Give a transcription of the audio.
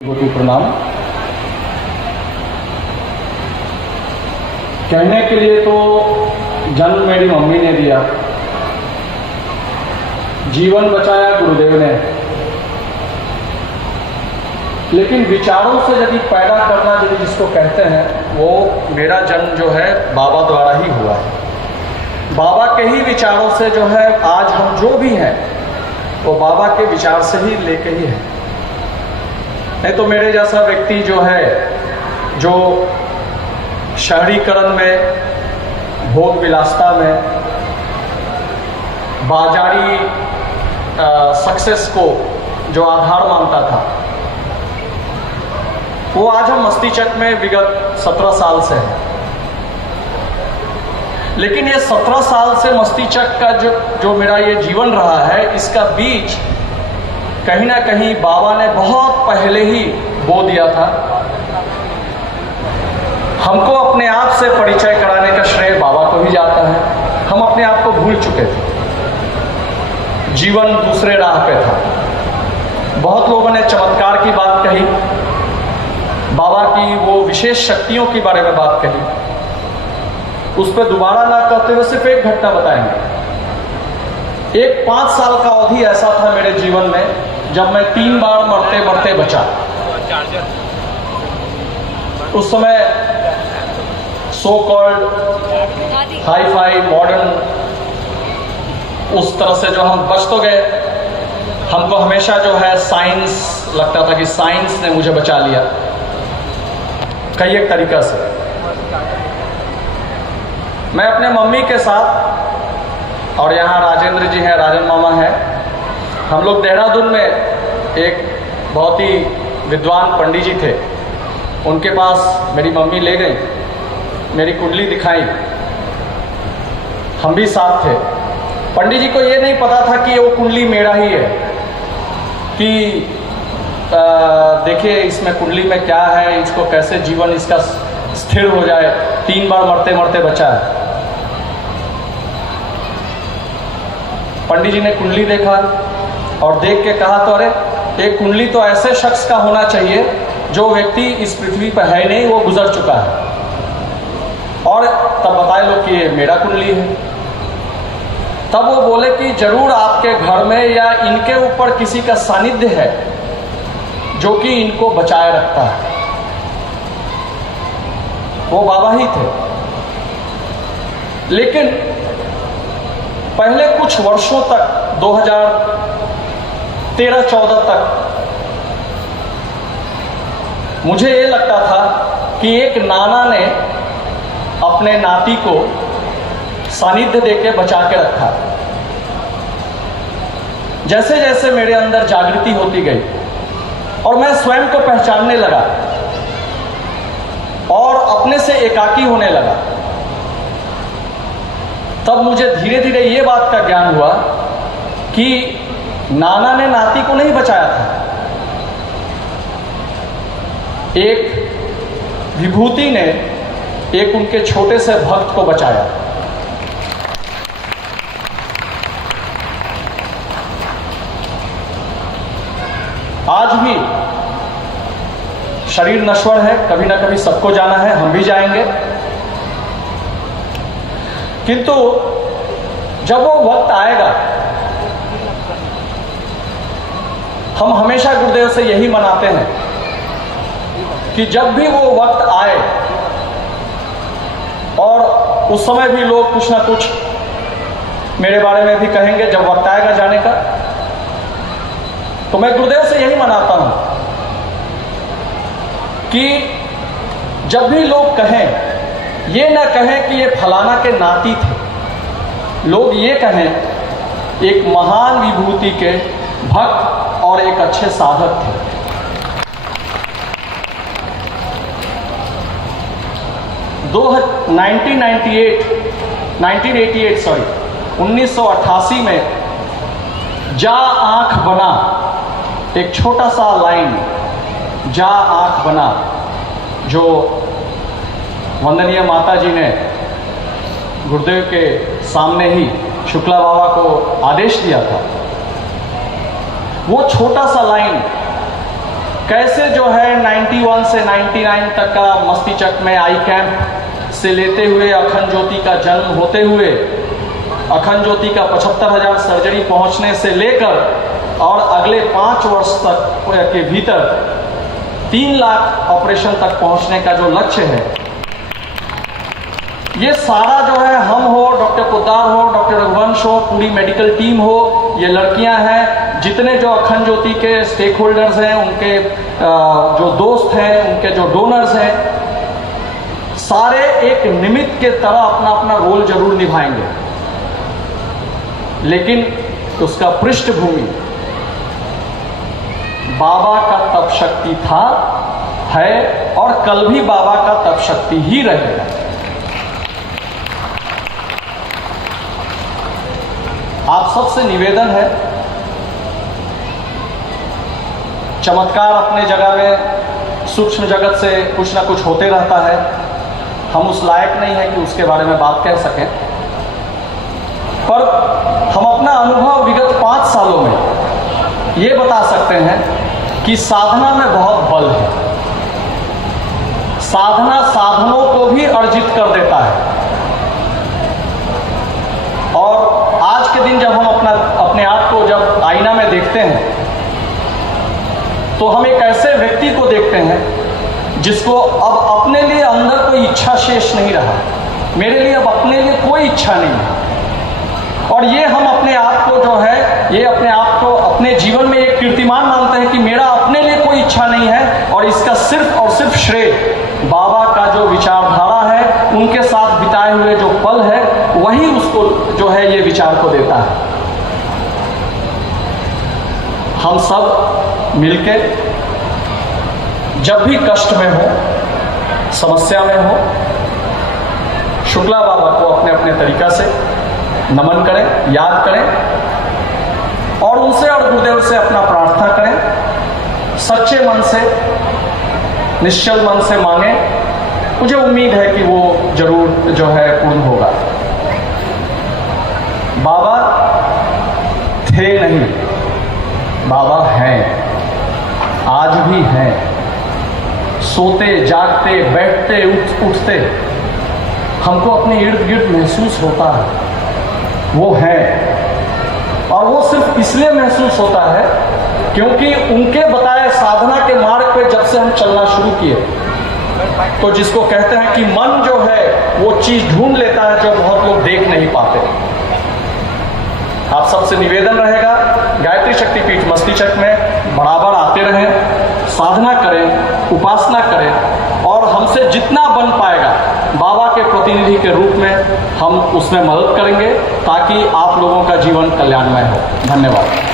कोटि प्रणाम। कहने के लिए तो जन्म मेरी मम्मी ने दिया, जीवन बचाया गुरुदेव ने, लेकिन विचारों से यदि पैदा करना यदि जिसको कहते हैं, वो मेरा जन्म जो है बाबा द्वारा ही हुआ है। बाबा के ही विचारों से जो है आज हम जो भी हैं वो बाबा के विचार से ही लेके ही है। नहीं तो मेरे जैसा व्यक्ति जो है, जो शहरीकरण में, भोग विलासता में, बाजारी सक्सेस को जो आधार मानता था, वो आज हम मस्तीचक में विगत 17 साल से है। लेकिन ये 17 साल से मस्तीचक का जो मेरा ये जीवन रहा है, इसका बीज कहीं ना कहीं बाबा ने बहुत पहले ही बो दिया था। हमको अपने आप से परिचय कराने का श्रेय बाबा को ही जाता है। हम अपने आप को भूल चुके थे, जीवन दूसरे राह पे था। बहुत लोगों ने चमत्कार की बात कही, बाबा की वो विशेष शक्तियों के बारे में बात कही। उस पर दोबारा ना कहते हुए सिर्फ एक घटना बताएंगे। एक 5 साल का अवधि ऐसा था मेरे जीवन में जब मैं 3 बार मरते मरते बचा। उस समय so called hi fi modern उस तरह से जो हम बच तो गए, हमको हमेशा जो है साइंस लगता था कि साइंस ने मुझे बचा लिया कई एक तरीका से। मैं अपने मम्मी के साथ, और यहाँ राजेंद्र जी हैं, राजन मामा हैं, हम लोग देहरादून में एक बहुत ही विद्वान पंडित जी थे, उनके पास मेरी मम्मी ले गई, मेरी कुंडली दिखाई, हम भी साथ थे। पंडित जी को ये नहीं पता था कि वो कुंडली मेरा ही है, कि देखिए इसमें कुंडली में क्या है, इसको कैसे जीवन इसका स्थिर हो जाए। 3 बार मरते मरते बचा है। पंडित जी ने कुंडली देखा और देख के कहा, तो अरे एक कुंडली तो ऐसे शख्स का होना चाहिए जो व्यक्ति इस पृथ्वी पर है नहीं, वो गुजर चुका है। और तब बताए लो कि ये मेरा कुंडली है। तब वो बोले कि जरूर आपके घर में या इनके ऊपर किसी का सानिध्य है जो कि इनको बचाए रखता है। वो बाबा ही थे। लेकिन पहले कुछ वर्षों तक, 2013-14 तक, मुझे ये लगता था कि एक नाना ने अपने नाती को सानिध्य देके बचा के रखा। जैसे जैसे मेरे अंदर जागृति होती गई और मैं स्वयं को पहचानने लगा और अपने से एकाकी होने लगा, तब मुझे धीरे धीरे ये बात का ज्ञान हुआ कि नाना ने नाती को नहीं बचाया था, एक विभूति ने एक उनके छोटे से भक्त को बचाया। आज भी शरीर नश्वर है, कभी ना कभी सबको जाना है, हम भी जाएंगे। किंतु जब वो वक्त आएगा, हम हमेशा गुरुदेव से यही मनाते हैं कि जब भी वो वक्त आए, और उस समय भी लोग कुछ ना कुछ मेरे बारे में भी कहेंगे जब वक्त आएगा जाने का, तो मैं गुरुदेव से यही मनाता हूं कि जब भी लोग कहें, ये ना कहें कि ये फलाना के नाती थे, लोग ये कहें एक महान विभूति के भक्त और एक अच्छे साधक थे। 1988 में जा आंख बना, एक छोटा सा लाइन, जा आंख बना, जो वंदनीय माता जी ने गुरुदेव के सामने ही शुक्ला बाबा को आदेश दिया था। वो छोटा सा लाइन कैसे जो है 91 से 99 तक का मस्तिष्क में आई कैंप से लेते हुए अखंड ज्योति का जन्म होते हुए अखंड ज्योति का 75,000 सर्जरी पहुंचने से लेकर और अगले 5 वर्ष तक के भीतर 3 लाख ऑपरेशन तक पहुंचने का जो लक्ष्य है, ये सारा जो है हम हो, डॉक्टर पोद्दार हो, डॉक्टर रघुवंश हो, पूरी मेडिकल टीम हो, ये लड़कियां हैं, जितने जो अखंड ज्योति के स्टेक होल्डर्स हैं, उनके जो दोस्त हैं, उनके जो डोनर्स हैं, सारे एक निमित्त के तरह अपना अपना रोल जरूर निभाएंगे, लेकिन उसका पृष्ठभूमि बाबा का तप शक्ति था, है और कल भी बाबा का तप शक्ति ही रहेगा। आप सबसे निवेदन है, चमत्कार अपने जगह में सूक्ष्म जगत से कुछ ना कुछ होते रहता है, हम उस लायक नहीं है कि उसके बारे में बात कह सकें, पर हम अपना अनुभव विगत 5 सालों में ये बता सकते हैं कि साधना में बहुत बल है। साधना साधनों को भी अर्जित कर देता है। और आज के दिन जब हम अपने आप को जब आईना में देखते हैं, तो हम एक ऐसे व्यक्ति को देखते हैं जिसको अब अपने लिए अंदर कोई इच्छा शेष नहीं रहा। मेरे लिए अब अपने लिए कोई इच्छा नहीं है। और ये हम अपने आप को जो है, ये अपने आप को अपने जीवन में एक कीर्तिमान मानते हैं कि मेरा अपने लिए कोई इच्छा नहीं है, और इसका सिर्फ और सिर्फ श्रेय बाबा का जो विचारधारा है, उनके साथ बिताए हुए जो पल है, वही उसको जो है ये विचार को देता है। हम सब मिलके जब भी कष्ट में हो, समस्या में हो, शुक्ला बाबा को अपने अपने तरीका से नमन करें, याद करें और उनसे और गुरुदेव से अपना प्रार्थना करें। सच्चे मन से, निश्चल मन से मांगे। मुझे उम्मीद है कि वो जरूर जो है पूर्ण होगा। बाबा थे नहीं, बाबा हैं, आज भी हैं। सोते जागते बैठते उठते हमको अपने इर्द गिर्द महसूस होता है वो है। और वो सिर्फ इसलिए महसूस होता है क्योंकि उनके बताए साधना के मार्ग पे जब से हम चलना शुरू किए, तो जिसको कहते हैं कि मन जो है वो चीज ढूंढ लेता है जो बहुत लोग देख नहीं पाते। आप सबसे निवेदन रहेगा, गायत्री शक्तिपीठ मस्तिष्क में बराबर आते रहें, साधना करें, उपासना करें, और हमसे जितना बन पाएगा बाबा के प्रतिनिधि के रूप में हम उसमें मदद करेंगे, ताकि आप लोगों का जीवन कल्याणमय हो। धन्यवाद।